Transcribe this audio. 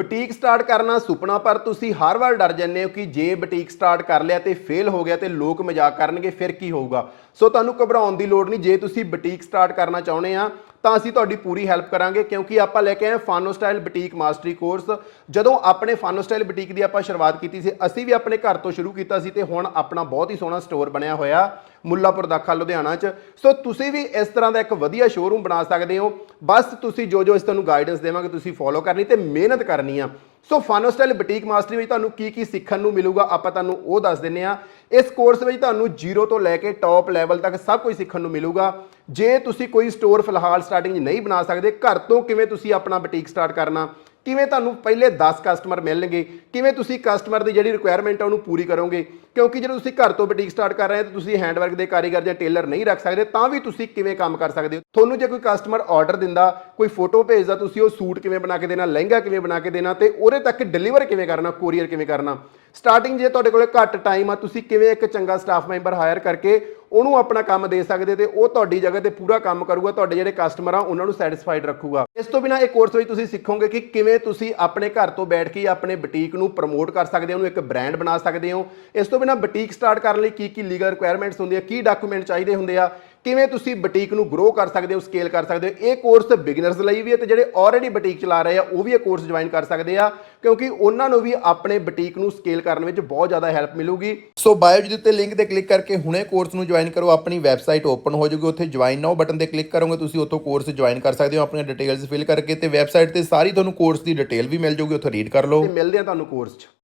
Boutique start ਕਰਨਾ ਸੁਪਨਾ ਪਰ ਤੁਸੀਂ ਹਰ ਵਾਰ ਡਰ ਜਾਂਦੇ ਹੋ ਕਿ ਜੇ ਬੁਟੀਕ ਸਟਾਰਟ ਕਰ ਲਿਆ ਤੇ ਫੇਲ ਹੋ ਗਿਆ ਤੇ ਲੋਕ ਮਜ਼ਾਕ ਕਰਨਗੇ, ਫਿਰ ਕੀ ਹੋਊਗਾ? ਸੋ ਤੁਹਾਨੂੰ ਘਬਰਾਉਣ ਦੀ ਲੋੜ ਨਹੀਂ, ਜੇ ਤੁਸੀਂ ਬੁਟੀਕ ਸਟਾਰਟ ਕਰਨਾ ਚਾਹੁੰਦੇ ਆ ਤਾਂ ਅਸੀਂ ਤੁਹਾਡੀ ਪੂਰੀ ਹੈਲਪ ਕਰਾਂਗੇ, ਕਿਉਂਕਿ ਆਪਾਂ ਲੈ ਕੇ ਆਏ Fano style boutique mastery course ਜਦੋਂ ਆਪਣੇ ਫਾਨੋ ਸਟਾਈਲ ਬੁਟੀਕ ਦੀ ਆਪਾਂ ਸ਼ੁਰੂਆਤ ਕੀਤੀ ਸੀ, ਅਸੀਂ ਵੀ ਆਪਣੇ ਘਰ ਤੋਂ ਸ਼ੁਰੂ ਕੀਤਾ ਸੀ ਤੇ ਹੁਣ ਆਪਣਾ ਬਹੁਤ ਹੀ ਸੋਹਣਾ ਸਟੋਰ ਬਣਿਆ ਹੋਇਆ ਮੁੱਲਾਪੁਰ ਦਾਖਾ ਲੁਧਿਆਣਾ ਚ। ਸੋ ਤੁਸੀਂ ਵੀ ਇਸ ਤਰ੍ਹਾਂ ਦਾ ਇੱਕ ਵਧੀਆ ਸ਼ੋਰੂਮ ਬਣਾ ਸਕਦੇ ਹੋ। ਬਸ ਤੁਸੀਂ ਜੋ ਜੋ ਇਸ ਤੁਹਾਨੂੰ ਗਾਈਡੈਂਸ ਦੇਵਾਂਗੇ, ਤੁਸੀਂ ਫੋਲੋ ਕਰਨੀ ਤੇ ਮਿਹਨਤ ਕਰਨੀ ਆ। ਸੋ ਫਾਨੋ ਸਟਾਈਲ ਬੁਟੀਕ ਮਾਸਟਰੀ ਵਿੱਚ ਤੁਹਾਨੂੰ ਕੀ ਕੀ ਸਿੱਖਣ ਨੂੰ ਮਿਲੂਗਾ, ਆਪਾਂ ਤੁਹਾਨੂੰ ਉਹ ਦੱਸ ਦਿੰਨੇ ਆ ਇਸ ਕੋਰਸ ਵਿੱਚ ਤੁਹਾਨੂੰ ਜ਼ੀਰੋ ਤੋਂ ਲੈ ਕੇ ਟੌਪ ਲੈਵਲ ਤੱਕ ਸਭ ਕੁਝ ਸਿੱਖਣ ਨੂੰ ਮਿਲੂਗਾ। ਜੇ ਤੁਸੀਂ ਕੋਈ ਸਟੋਰ ਫਿਲਹਾਲ ਸਟਾਰਟਿੰਗ 'ਚ ਨਹੀਂ ਬਣਾ ਸਕਦੇ, ਘਰ ਤੋਂ ਕਿਵੇਂ ਤੁਸੀਂ ਆਪਣਾ ਬੁਟੀਕ ਸਟਾਰਟ ਕਰਨਾ, ਕਿਵੇਂ ਤੁਹਾਨੂੰ ਪਹਿਲੇ 10 ਕਸਟਮਰ ਮਿਲਣਗੇ, ਕਿਵੇਂ ਤੁਸੀਂ ਕਸਟਮਰ ਦੀ ਜਿਹੜੀ ਰਿਕੁਆਇਰਮੈਂਟ ਆ ਉਹਨੂੰ ਪੂਰੀ ਕਰੋਗੇ, ਕਿਉਂਕਿ ਜਦੋਂ ਤੁਸੀਂ ਘਰ ਤੋਂ ਬੁਟੀਕ ਸਟਾਰਟ ਕਰ ਰਹੇ ਹੋ, ਤਾਂ ਤੁਸੀਂ ਹੈਂਡਵਰਕ ਦੇ ਕਾਰੀਗਰ ਜਾਂ ਟੇਲਰ ਨਹੀਂ ਰੱਖ ਸਕਦੇ, ਤਾਂ ਵੀ ਤੁਸੀਂ ਕਿਵੇਂ ਕੰਮ ਕਰ ਸਕਦੇ ਹੋ? ਤੁਹਾਨੂੰ ਜੇ ਕੋਈ ਕਸਟਮਰ ਆਰਡਰ ਦਿੰਦਾ ਕੋਈ ਫੋਟੋ ਭੇਜਦਾ, ਤੁਸੀਂ ਉਹ ਸੂਟ ਕਿਵੇਂ ਬਣਾ ਕੇ ਦੇਣਾ, ਲਹਿੰਗਾ ਕਿਵੇਂ ਬਣਾ ਕੇ ਦੇਣਾ ਤੇ ਉਹਦੇ ਤੱਕ ਡਿਲੀਵਰ ਕਿਵੇਂ ਕਰਨਾ, ਕੋਰੀਅਰ ਕਿਵੇਂ ਕਰਨਾ। ਸਟਾਰਟਿੰਗ ਜੇ ਤੁਹਾਡੇ ਕੋਲੇ ਘੱਟ ਟਾਈਮ ਆ, ਤੁਸੀਂ ਕਿਵੇਂ ਇੱਕ ਚੰਗਾ ਸਟਾਫ ਮੈਂਬਰ ਹਾਇਰ ਕਰਕੇ ਉਹਨੂੰ ਆਪਣਾ ਕੰਮ ਦੇ ਸਕਦੇ ਤੇ ਉਹ ਤੁਹਾਡੀ ਜਗ੍ਹਾ ਤੇ ਪੂਰਾ ਕੰਮ ਕਰੂਗਾ, ਤੁਹਾਡੇ ਜਿਹੜੇ ਕਸਟਮਰ ਆ, ਉਹਨਾਂ ਨੂੰ ਸੈਟੀਸਫਾਈਡ ਰੱਖੂਗਾ। ਇਸ ਤੋਂ ਬਿਨਾ ਇਹ ਕੋਰਸ ਵਿੱਚ ਤੁਸੀਂ ਸਿੱਖੋਗੇ ਕਿ ਕਿਵੇਂ ਤੁਸੀਂ ਆਪਣੇ ਘਰ ਤੋਂ ਬੈਠ ਕੇ ਆਪਣੇ ਬੁਟੀਕ ਨੂੰ ਪ੍ਰਮੋਟ ਕਰ ਸਕਦੇ ਹੋ, ਉਹਨੂੰ ਇੱਕ ਬ੍ਰਾਂਡ ਬਣਾ ਸਕਦੇ ਹੋ। ਇਸ ਤੋਂ ਬਿਨਾ ਬੁਟੀਕ ਸਟਾਰਟ ਕਰਨ ਲਈ ਕੀ ਕੀ ਲੀਗਲ ਰਿਕੁਆਇਰਮੈਂਟਸ ਹੁੰਦੀਆਂ, ਕੀ ਡਾਕੂਮੈਂਟ ਚਾਹੀਦੇ ਹੁੰਦੇ ਆ ਕਿਵੇਂ ਤੁਸੀਂ ਬੁਟੀਕ ਨੂੰ ਗਰੋ ਕਰ ਸਕਦੇ ਹੋ ਸਕੇਲ ਕਰ ਸਕਦੇ ਹੋ? ਇਹ ਕੋਰਸ ਬਿਗਨਰਸ ਲਈ ਵੀ ਹੈ ਤੇ ਜਿਹੜੇ ਆਲਰੇਡੀ ਬੁਟੀਕ ਚਲਾ ਰਹੇ ਆ, ਉਹ ਵੀ ਇਹ ਕੋਰਸ ਜੁਆਇਨ ਕਰ ਸਕਦੇ ਆ, ਕਿਉਂਕਿ ਉਹਨਾਂ ਨੂੰ ਵੀ ਆਪਣੇ ਬੁਟੀਕ ਨੂੰ ਸਕੇਲ ਕਰਨ ਵਿੱਚ ਬਹੁਤ ਜ਼ਿਆਦਾ ਹੈਲਪ ਮਿਲੂਗੀ। ਸੋ ਬਾਇਓ ਦੇ ਉੱਤੇ ਲਿੰਕ ਤੇ ਕਲਿੱਕ ਕਰਕੇ ਹੁਣੇ ਕੋਰਸ ਨੂੰ ਜੁਆਇਨ ਕਰੋ, ਆਪਣੀ ਵੈਬਸਾਈਟ ਓਪਨ ਹੋ ਜਾਊਗੀ, ਉੱਥੇ ਜੁਆਇਨ ਨਾਓ ਬਟਨ ਤੇ ਕਲਿੱਕ ਕਰੋਗੇ, ਤੁਸੀਂ ਉੱਥੋਂ ਕੋਰਸ ਜੁਆਇਨ ਕਰ ਸਕਦੇ ਹੋ, ਆਪਣੀਆਂ ਡਿਟੇਲਸ ਫਿਲ ਕਰਕੇ ਤੇ ਵੈਬਸਾਈਟ ਤੇ ਸਾਰੀ ਤੁਹਾਨੂੰ ਕੋਰਸ ਦੀ ਡਿਟੇਲ ਵੀ ਮਿਲ ਜਾਊਗੀ, ਉੱਥੇ ਰੀਡ ਕਰ ਲਓ। ਤੇ ਮਿਲਦੇ ਆ ਤੁਹਾਨੂੰ ਕੋਰਸ 'ਚ।